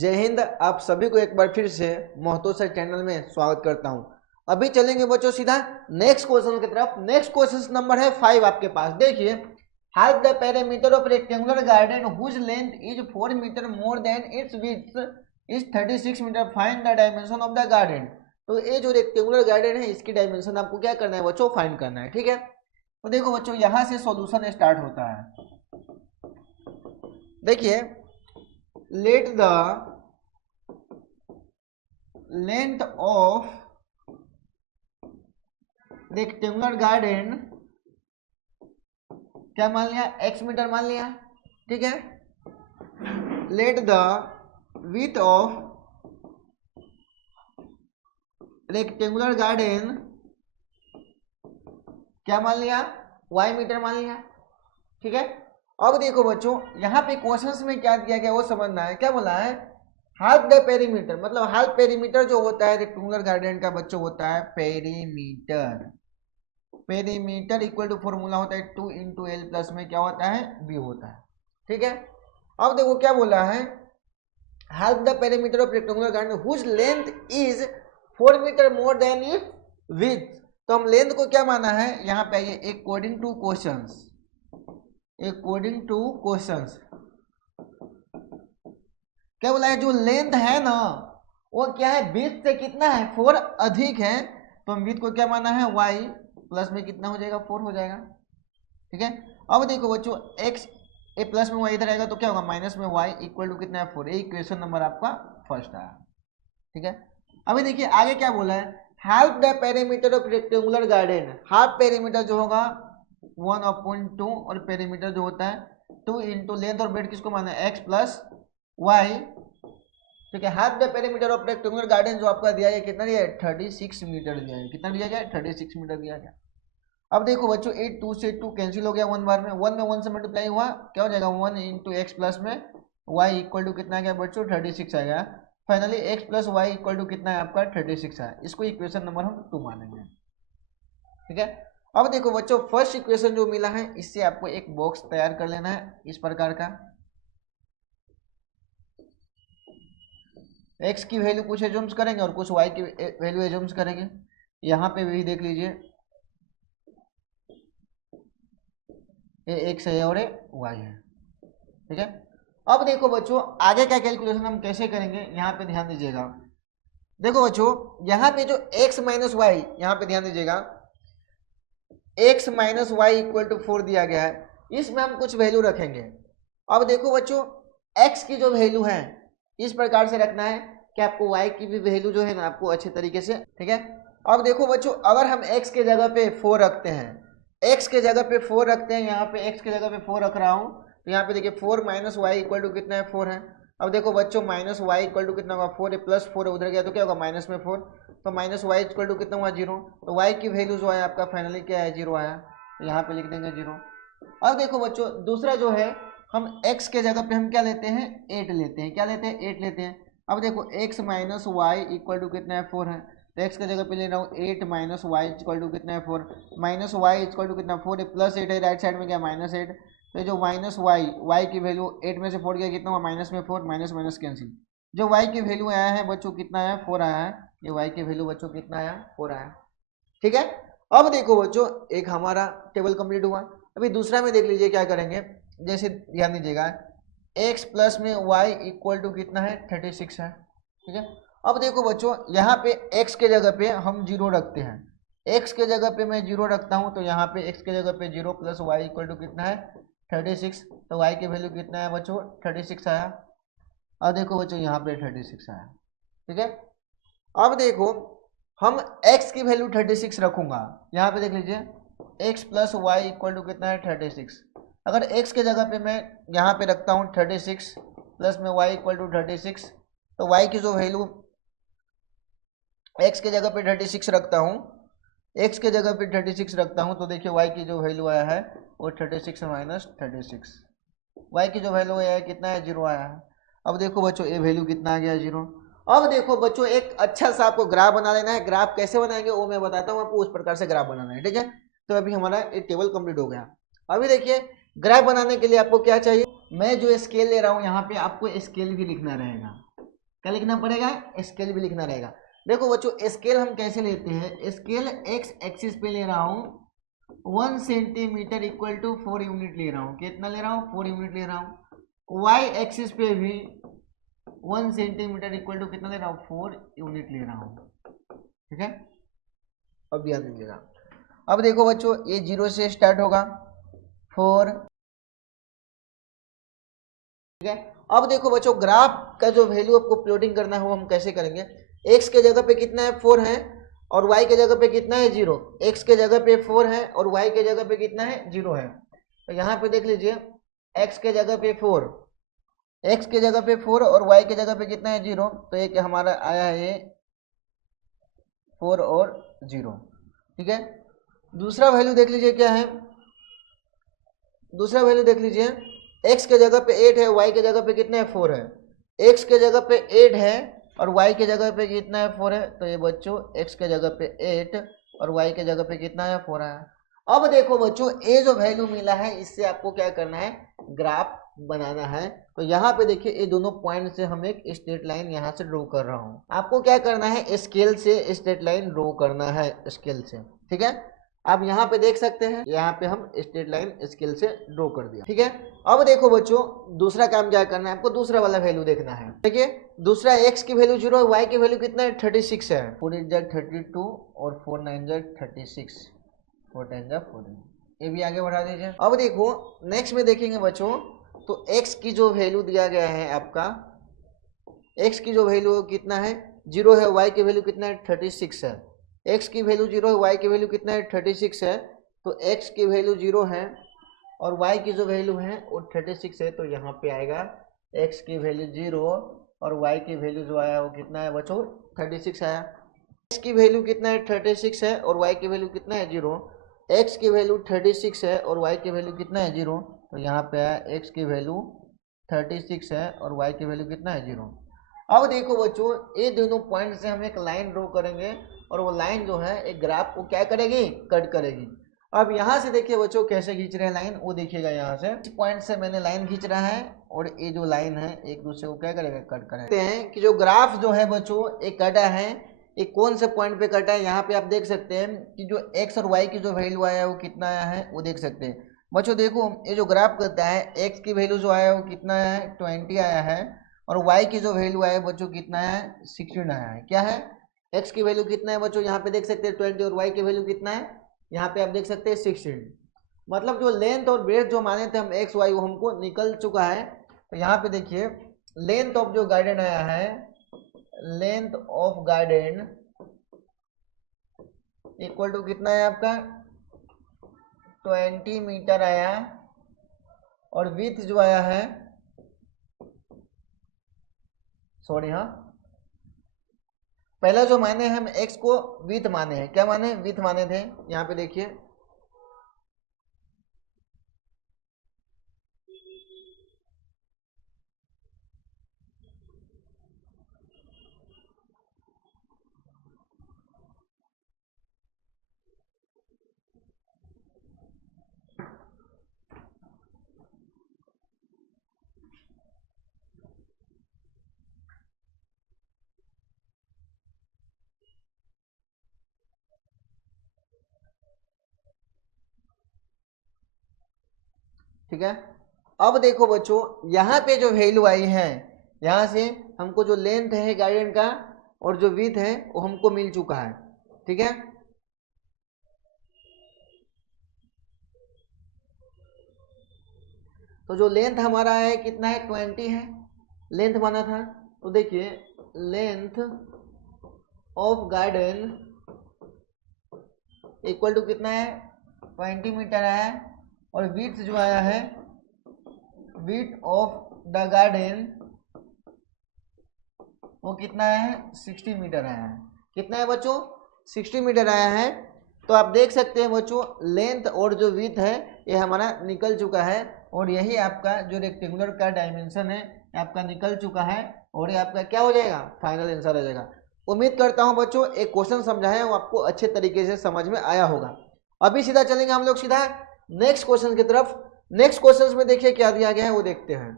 जय हिंद। आप सभी को एक बार फिर से महतो सर चैनल में स्वागत करता हूं। अभी चलेंगे बच्चों सीधा नेक्स्ट क्वेश्चन की तरफ। नेक्स्ट क्वेश्चन नंबर है 5 आपके पास। देखिए, half the perimeter of rectangular garden whose length is 4 metre more than its width is 36 metre, find the dimension of the garden. तो ये जो रेक्टेंगुलर गार्डन है इसकी डायमेंशन आपको क्या करना है बच्चों, फाइंड करना है। ठीक है, तो देखो बच्चों यहां से सॉल्यूशन स्टार्ट होता है। देखिए, let the length of rectangular garden क्या मान लिया, x मीटर मान लिया। ठीक है, let the width of rectangular garden क्या मान लिया, y मीटर मान लिया। ठीक है, अब देखो बच्चों यहाँ पे क्वेश्चंस में क्या दिया गया वो समझना है। क्या बोला है, हाफ द पेरीमीटर, मतलब हाफ पेरीमीटर जो होता है रेक्टेंगुलर गार्डन का बच्चों होता है perimeter. Perimeter equal to formula होता है 2 इंटू एल प्लस में क्या होता है, बी होता है। ठीक है, अब देखो क्या बोला है, half the perimeter of rectangular garden whose length is 4 metre more than its width. तो हम लेंथ को क्या माना है, यहाँ पे आइए, according two questions, according two questions क्या बोला है, जो लेंथ है ना वो क्या है, विड्थ से कितना है, 4 अधिक है। तो हम विड्थ को क्या माना है, y प्लस में कितना हो जाएगा, 4 हो जाएगा। ठीक है, अब देखो बच्चों x ए प्लस में y इधर आएगा तो क्या होगा, माइनस में y इक्वल टू कितना है, 4। ये इक्वेशन नंबर आपका फर्स्ट आया। ठीक है, अभी देखिए आगे क्या बोला है, half the perimeter of rectangular garden. Half perimeter जो होगा 1/2 और पेरीमीटर जो होता है 2 इंटू लेंथ और ब्रेड्थ किसको माना है, x प्लस वाई। ठीक है, half the perimeter of rectangular garden जो आपका दिया है कितना दिया है, 36 मीटर दिया है। कितना दिया गया, 36 मीटर दिया गया। अब देखो बच्चों 8 2 से 2 कैंसिल हो गया, 1 बार में 1 में 1 से मल्टीप्लाई हुआ, क्या हो जाएगा 1 इंटू एक्स प्लस में वाई इक्वल टू कितना आ गया बच्चों, 36 आ गया। Finally X plus Y equal to कितना है आपका, 36 है। इसको इक्वेशन नंबर हम 2 मानेंगे। ठीक है, अब देखो बच्चों फर्स्ट इक्वेशन जो मिला है इससे आपको एक बॉक्स तैयार कर लेना है इस प्रकार का। x की वैल्यू कुछ एज्यूम्स करेंगे और कुछ y की वैल्यू एज्यूम्स करेंगे। यहाँ पे भी देख लीजिए, ये x है और ये y है। ठीक है, अब देखो बच्चों आगे का कैलकुलेशन हम कैसे करेंगे, यहाँ पे ध्यान दीजिएगा। देखो बच्चों यहाँ पे जो x माइनस वाई, यहाँ पे ध्यान दीजिएगा, x minus Y equal to 4 दिया गया है, इसमें हम कुछ वैल्यू रखेंगे। अब देखो बच्चों x की जो वैल्यू है इस प्रकार से रखना है कि आपको y की भी वैल्यू जो है ना आपको अच्छे तरीके से। ठीक है, अब देखो बच्चों अगर हम x के जगह पे 4 रखते हैं, x के जगह पे 4 रखते हैं, यहाँ पे x के जगह पे 4 रख रहा हूँ, तो यहाँ पे देखिए 4 माइनस वाई इक्वल टू कितना है, 4 है। अब देखो बच्चों माइनस वाई इक्वल टू कितना होगा, 4 प्लस 4 उधर गया तो क्या होगा, माइनस में 4, तो माइनस वाई इक्वल टू कितना हुआ, 0। तो y की वैल्यू जो है आपका फाइनली क्या है, 0 आया, तो यहाँ पे लिख देंगे 0। अब देखो बच्चों दूसरा जो है, हम x के जगह पे हम क्या लेते हैं, 8 लेते हैं। क्या लेते हैं, 8 लेते हैं। अब देखो x minus Y equal to कितना है, 4 है, तो x के जगह पे ले रहा हूँ 8 माइनस वाई इक्वल टू कितना है, 4। माइनस वाई इक्वल टू कितना, 4 प्लस 8 है, राइट साइड में क्या माइनस 8, तो जो माइनस वाई की वैल्यू 8 में से 4 गया कितना हुआ, माइनस में 4, माइनस माइनस कैंसिल। जो y की वैल्यू आया है बच्चों कितना आया, 4 आया है। ये y की वैल्यू बच्चों कितना आया, 4 आया। ठीक है, अब देखो बच्चों एक हमारा टेबल कंप्लीट हुआ। अभी दूसरा में देख लीजिए क्या करेंगे, जैसे ध्यान दीजिएगा x प्लस में y इक्वल टू कितना है, 36 है। ठीक है, अब देखो बच्चों यहाँ पे x के जगह पे हम 0 रखते हैं, x के जगह पे मैं 0 रखता हूँ, तो यहाँ पे x के जगह पे 0 प्लस वाई इक्वल टू कितना है, 36। तो y की वैल्यू कितना है बच्चों, 36 आया। अब देखो बच्चों यहाँ पे 36 आया। ठीक है, अब देखो हम x की वैल्यू 36 रखूंगा, यहाँ पे देख लीजिए x plus Y equal to कितना है, 36। अगर x के जगह पे मैं यहाँ पे रखता हूँ 36 प्लस में y इक्वल टू 36, तो y की जो वैल्यू x के जगह पे 36 रखता हूँ, x के जगह पे 36 रखता हूँ, तो देखिए y की जो वैल्यू आया है वो 36 माइनस 36, y की जो वैल्यू आया है कितना है, 0 आया है। अब देखो बच्चों ये वैल्यू कितना आ गया, 0। अब देखो बच्चों एक अच्छा सा आपको ग्राफ बना लेना है। ग्राफ कैसे बनाएंगे वो मैं बताता हूँ आपको, उस प्रकार से ग्राफ बनाना है। ठीक है, तो अभी हमारा एक टेबल कंप्लीट हो गया। अभी देखिए ग्राफ बनाने के लिए आपको क्या चाहिए, मैं जो स्केल ले रहा हूँ यहाँ पे आपको स्केल भी लिखना रहेगा। क्या लिखना पड़ेगा, स्केल भी लिखना रहेगा। देखो बच्चों स्केल हम कैसे लेते हैं, स्केल एक्स एक्सिस पे ले रहा हूँ 1 सेंटीमीटर इक्वल टू 4 यूनिट ले रहा हूँ। कितना ले रहा हूँ, 4 यूनिट ले रहा हूँ। वाई एक्सिस पे भी 1 सेंटीमीटर इक्वल टू कितना ले रहा हूँ, 4 यूनिट ले रहा हूँ। ठीक है, अब ध्यान दीजिएगा। अब देखो बच्चों ये 0 से स्टार्ट होगा 4। ठीक है, अब देखो बच्चों ग्राफ का जो वैल्यू आपको प्लॉटिंग करना है वो हम कैसे करेंगे। x के जगह पे कितना है 4 है और y के जगह पे कितना है 0। x के जगह पे 4 है और y के जगह पे कितना है 0 है। तो यहाँ पे देख लीजिए x के जगह पे 4, x के जगह पे 4 और y के जगह पे कितना है 0। तो एक हमारा आया है ये 4 और 0। ठीक है, दूसरा वैल्यू देख लीजिए क्या है, दूसरा वैल्यू देख लीजिए x के जगह पे 8 है, y के जगह पे कितना है 4 है। x के जगह पे 8 है और y के जगह पे कितना है 4 है। तो ये बच्चों x के जगह पे 8 और y के जगह पे कितना है 4 है। अब देखो बच्चों ये जो वैल्यू मिला है इससे आपको क्या करना है, ग्राफ बनाना है। तो यहाँ पे देखिए ये दोनों पॉइंट से हम एक स्ट्रेट लाइन यहाँ से ड्रॉ कर रहा हूँ। आपको क्या करना है, स्केल से स्ट्रेट लाइन ड्रॉ करना है, स्केल से। ठीक है, आप यहाँ पे देख सकते हैं, यहाँ पे हम स्ट्रेट लाइन स्केल से ड्रॉ कर दिया। ठीक है, अब देखो बच्चों दूसरा काम क्या करना है, आपको दूसरा वाला वैल्यू देखना है। देखिए दूसरा x की वैल्यू 0 है, y की वैल्यू कितना है 36 है। 4 8 जा 32 और 4 9 जा 36, 4 10 जा 14। ये भी आगे बढ़ा दीजिए। अब देखो नेक्स्ट में देखेंगे बच्चों तो x की जो वैल्यू दिया गया है आपका, x की जो वैल्यू कितना है 0 है, y की वैल्यू कितना है 36 है। x की वैल्यू 0 है, y की वैल्यू कितना है 36 है। तो x की वैल्यू 0 है और y की जो वैल्यू है वो 36 है। तो यहाँ पे आएगा x की वैल्यू 0 और y की वैल्यू जो आया वो कितना है बच्चों 36 आया। x की वैल्यू कितना है 36 है और y की वैल्यू कितना है 0। x की वैल्यू 36 है और y की वैल्यू कितना है 0। तो यहाँ पे आया x की वैल्यू 36 है और y की वैल्यू कितना है 0। अब देखो बच्चों ये दोनों पॉइंट से हम एक लाइन ड्रॉ करेंगे और वो लाइन जो है एक ग्राफ को क्या करेगी, कट करेगी। अब यहाँ से देखिए बच्चों कैसे खींच रहे हैं लाइन, वो देखिएगा। यहाँ से इस पॉइंट से मैंने लाइन खींच रहा है और ये जो लाइन है एक दूसरे को क्या करेगा, कट करेगा। हैं कि जो ग्राफ जो है बच्चों एक कटा है, एक कौन से पॉइंट पे कटा है, यहाँ पे आप देख सकते हैं कि जो x और y की जो वैल्यू आया है वो कितना आया है वो देख सकते हैं। बच्चों देखो ये जो ग्राफ करता है x की वैल्यू जो आया है वो कितना आया है 20 आया है और y की जो वैल्यू आया है बच्चों कितना है 16 आया है। क्या है, x की वैल्यू कितना है बच्चों, यहाँ पे देख सकते हैं 20 और y की वैल्यू कितना है, यहाँ पे आप देख सकते हैं 16। मतलब जो लेंथ और ब्रेथ जो माने थे हम x y वो हमको निकल चुका है। तो यहाँ पे देखिए लेंथ ऑफ जो गार्डन आया है, length of garden equal to कितना है आपका 20 मीटर आया और विथ जो आया है, सॉरी हाँ पहला जो माने हम x को विथ माने हैं, क्या माने, विथ माने थे। यहाँ पे देखिए ठीक है। अब देखो बच्चों यहाँ पे जो वैल्यू आई है, यहाँ से हमको जो लेंथ है गार्डन का और जो विड्थ है वो हमको मिल चुका है। ठीक है, तो जो लेंथ हमारा है कितना है 20 है, लेंथ माना था। तो देखिए length of garden equal to कितना है 20 मीटर है और विड्थ जो आया है, विड्थ ऑफ द गार्डन वो कितना है 60 मीटर आया है। कितना है बच्चों 60 मीटर आया है। तो आप देख सकते हैं बच्चों लेंथ और जो विड्थ है ये हमारा निकल चुका है और यही आपका जो रेक्टेंगुलर का डायमेंशन है आपका निकल चुका है और ये आपका क्या हो जाएगा, फाइनल आंसर आ जाएगा। उम्मीद करता हूं बच्चों एक क्वेश्चन समझाया वो आपको अच्छे तरीके से समझ में आया होगा। अभी सीधा चलेंगे हम लोग सीधा नेक्स्ट क्वेश्चन की तरफ। नेक्स्ट क्वेश्चन में देखिए क्या दिया गया है वो देखते हैं।